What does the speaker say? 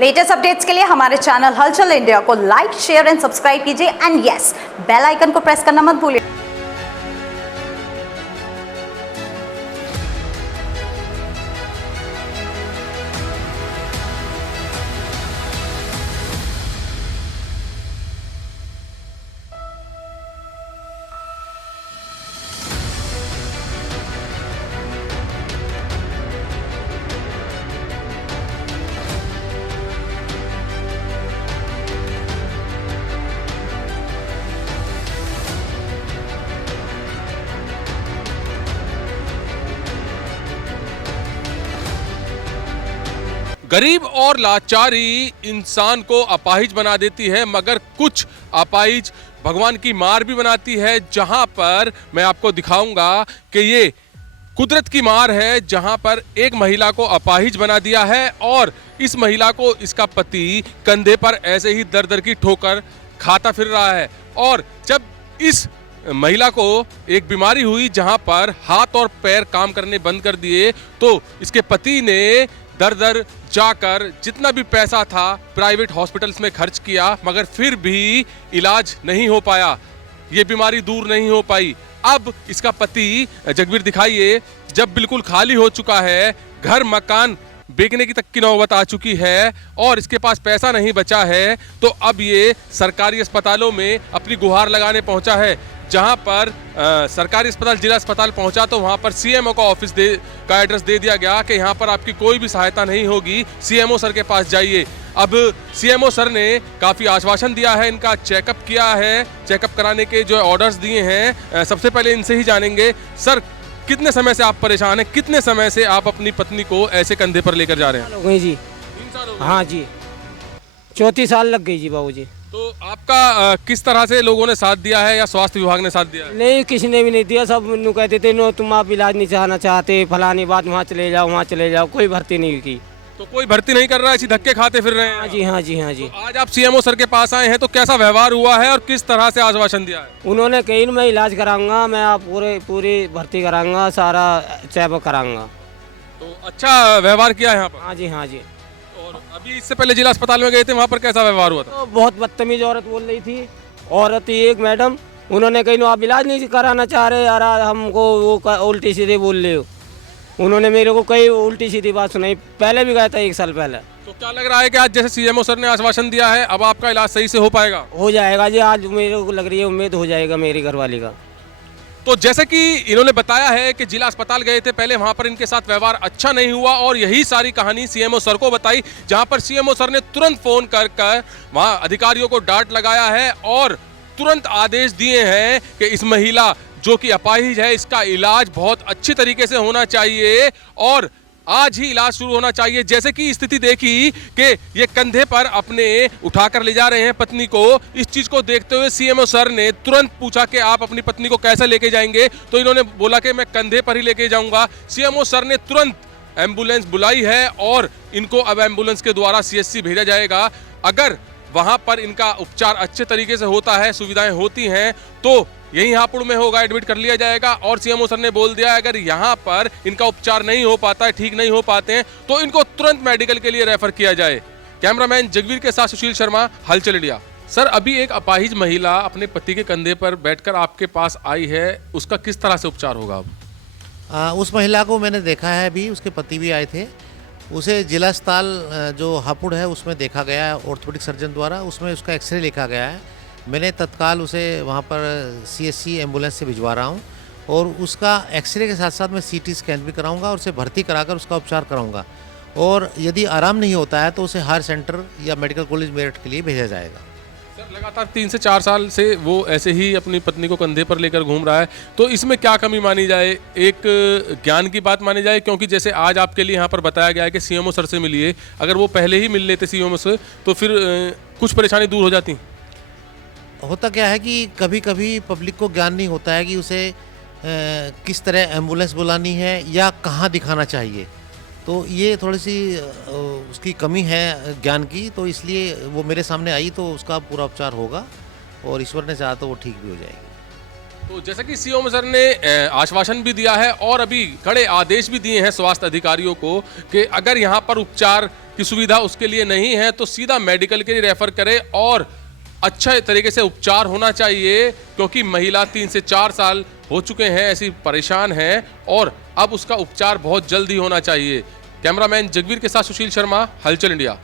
Latest updates के लिए हमारे चैनल हलचल इंडिया को लाइक, शेयर एंड सब्सक्राइब कीजिए एंड यस, बेल आइकन को प्रेस करना मत भूलिए। गरीब और लाचारी इंसान को अपाहिज बना देती है, मगर कुछ अपाहिज भगवान की मार भी बनाती है। जहां पर मैं आपको दिखाऊंगा कि ये कुदरत की मार है, जहां पर एक महिला को अपाहिज बना दिया है और इस महिला को इसका पति कंधे पर ऐसे ही दर दर की ठोकर खाता फिर रहा है। और जब इस महिला को एक बीमारी हुई जहां पर हाथ और पैर काम करने बंद कर दिए, तो इसके पति ने दर दर जाकर जितना भी पैसा था प्राइवेट हॉस्पिटल्स में खर्च किया, मगर फिर भी इलाज नहीं हो पाया, ये बीमारी दूर नहीं हो पाई। अब इसका पति जगवीर दिखाइए, जब बिल्कुल खाली हो चुका है, घर मकान बेचने की तक की नौबत आ चुकी है और इसके पास पैसा नहीं बचा है, तो अब ये सरकारी अस्पतालों में अपनी गुहार लगाने पहुंचा है। जहां पर सरकारी अस्पताल, जिला अस्पताल पहुंचा तो वहां पर सीएमओ का ऑफिस का एड्रेस दे दिया गया कि यहां पर आपकी कोई भी सहायता नहीं होगी, सीएमओ सर के पास जाइए। अब सीएमओ सर ने काफ़ी आश्वासन दिया है, इनका चेकअप किया है, चेकअप कराने के जो ऑर्डर्स दिए हैं। सबसे पहले इनसे ही जानेंगे, सर कितने समय से आप परेशान हैं, कितने समय से आप अपनी पत्नी को ऐसे कंधे पर लेकर जा रहे हैं? हो गई जी। 3 साल हो गए? हाँ जी, 34 साल लग गई जी बाबूजी। तो आपका किस तरह से लोगों ने साथ दिया है या स्वास्थ्य विभाग ने साथ दिया है? नहीं, किसी ने भी नहीं दिया। सब मैनू कहते थे नो तुम आप इलाज नहीं चाहना चाहते, फलानी बात, वहाँ चले जाओ, वहाँ चले जाओ, कोई भर्ती नहीं की। तो कोई भर्ती नहीं कर रहा है, इसी धक्के खाते फिर रहे हैं? हाँ जी, हाँ जी, हाँ जी। तो आज आप सीएमओ सर के पास आए हैं, तो कैसा व्यवहार हुआ है और किस तरह से आश्वासन दिया है? उन्होंने कही मैं इलाज कराऊंगा, मैं आप पूरी भर्ती कराऊंगा, सारा चेकअप कराऊंगा। तो अच्छा व्यवहार किया है यहाँ पर? हाँ जी, हाँ जी। और अभी इससे पहले जिला अस्पताल में गए थे, वहाँ पर कैसा व्यवहार हुआ था? तो बहुत बदतमीज औरत बोल रही थी, औरत थी एक मैडम, उन्होंने कही नो आप इलाज नहीं कराना चाह रहे यार, हमको वो उल्टी सीधे बोल रहे हो। उन्होंने मेरे को कई उल्टी सीधी बात सुनाई, पहले भी गया था 1 साल पहले। तो क्या लग रहा है कि आज जैसे सीएमओ सर ने आश्वासन दिया है, अब आपका इलाज सही से हो पाएगा? हो जाएगा जी, आज मेरे को लग रही है, उम्मीद हो जाएगा मेरी घरवाली का। तो जैसे कि इन्होंने बताया है कि जिला अस्पताल गए थे, पहले वहां पर इनके साथ व्यवहार अच्छा नहीं हुआ और यही सारी कहानी सीएमओ सर को बताई, जहां पर सीएमओ सर ने तुरंत फोन कर वहां अधिकारियों को डांट लगाया है और तुरंत आदेश दिए हैं कि इस महिला जो कि अपाहिज है, इसका इलाज बहुत अच्छी तरीके से होना चाहिए और आज ही इलाज शुरू होना चाहिए। जैसे कि स्थिति देखी कि ये कंधे पर अपने उठाकर ले जा रहे हैं पत्नी को, इस चीज को देखते हुए सीएमओ सर ने तुरंत पूछा कि आप अपनी पत्नी को कैसे लेके जाएंगे, तो इन्होंने बोला कि मैं कंधे पर ही लेके जाऊंगा। सीएमओ सर ने तुरंत एम्बुलेंस बुलाई है और इनको अब एम्बुलेंस के द्वारा सीएचसी भेजा जाएगा। अगर वहां पर इनका उपचार अच्छे तरीके से होता है, सुविधाएं होती हैं, तो यही हापुड़ में होगा, एडमिट कर लिया जाएगा। और सीएमओ सर ने बोल दिया है अगर यहाँ पर इनका उपचार नहीं हो पाता है, ठीक नहीं हो पाते हैं, तो इनको तुरंत मेडिकल के लिए रेफर किया जाए। कैमरामैन जगवीर के साथ सुशील शर्मा, हलचल इंडिया। सर, अभी एक अपाहिज महिला अपने पति के कंधे पर बैठकर आपके पास आई है, उसका किस तरह से उपचार होगा अब? उस महिला को मैंने देखा है, अभी उसके पति भी आए थे। उसे जिला अस्पताल जो हापुड़ है उसमें देखा गया है ऑर्थोपेडिक सर्जन द्वारा, उसमें उसका एक्सरे लिखा गया है। मैंने तत्काल उसे वहाँ पर सीएचसी एम्बुलेंस से भिजवा रहा हूँ और उसका एक्सरे के साथ साथ मैं सीटी स्कैन भी कराऊंगा और उसे भर्ती कराकर उसका उपचार कराऊंगा। और यदि आराम नहीं होता है तो उसे हायर सेंटर या मेडिकल कॉलेज मेरठ के लिए भेजा जाएगा। सर, लगातार 3 से 4 साल से वो ऐसे ही अपनी पत्नी को कंधे पर लेकर घूम रहा है, तो इसमें क्या कमी मानी जाए? एक ज्ञान की बात मानी जाए, क्योंकि जैसे आज आपके लिए यहाँ पर बताया गया है कि सीएमओ सर से मिलिए, अगर वो पहले ही मिल लेते सीएमओ से तो फिर कुछ परेशानी दूर हो जाती। होता क्या है कि कभी कभी पब्लिक को ज्ञान नहीं होता है कि उसे किस तरह एम्बुलेंस बुलानी है या कहाँ दिखाना चाहिए, तो ये थोड़ी सी उसकी कमी है ज्ञान की, तो इसलिए वो मेरे सामने आई तो उसका पूरा उपचार होगा और ईश्वर ने चाहा तो वो ठीक भी हो जाएगी। तो जैसा कि सीएम सर ने आश्वासन भी दिया है और अभी कड़े आदेश भी दिए हैं स्वास्थ्य अधिकारियों को कि अगर यहाँ पर उपचार की सुविधा उसके लिए नहीं है तो सीधा मेडिकल के लिए रेफर करें और अच्छे तरीके से उपचार होना चाहिए, क्योंकि महिला 3 से 4 साल हो चुके हैं ऐसी परेशान है और अब उसका उपचार बहुत जल्दी होना चाहिए। कैमरामैन जगवीर के साथ सुशील शर्मा, हलचल इंडिया।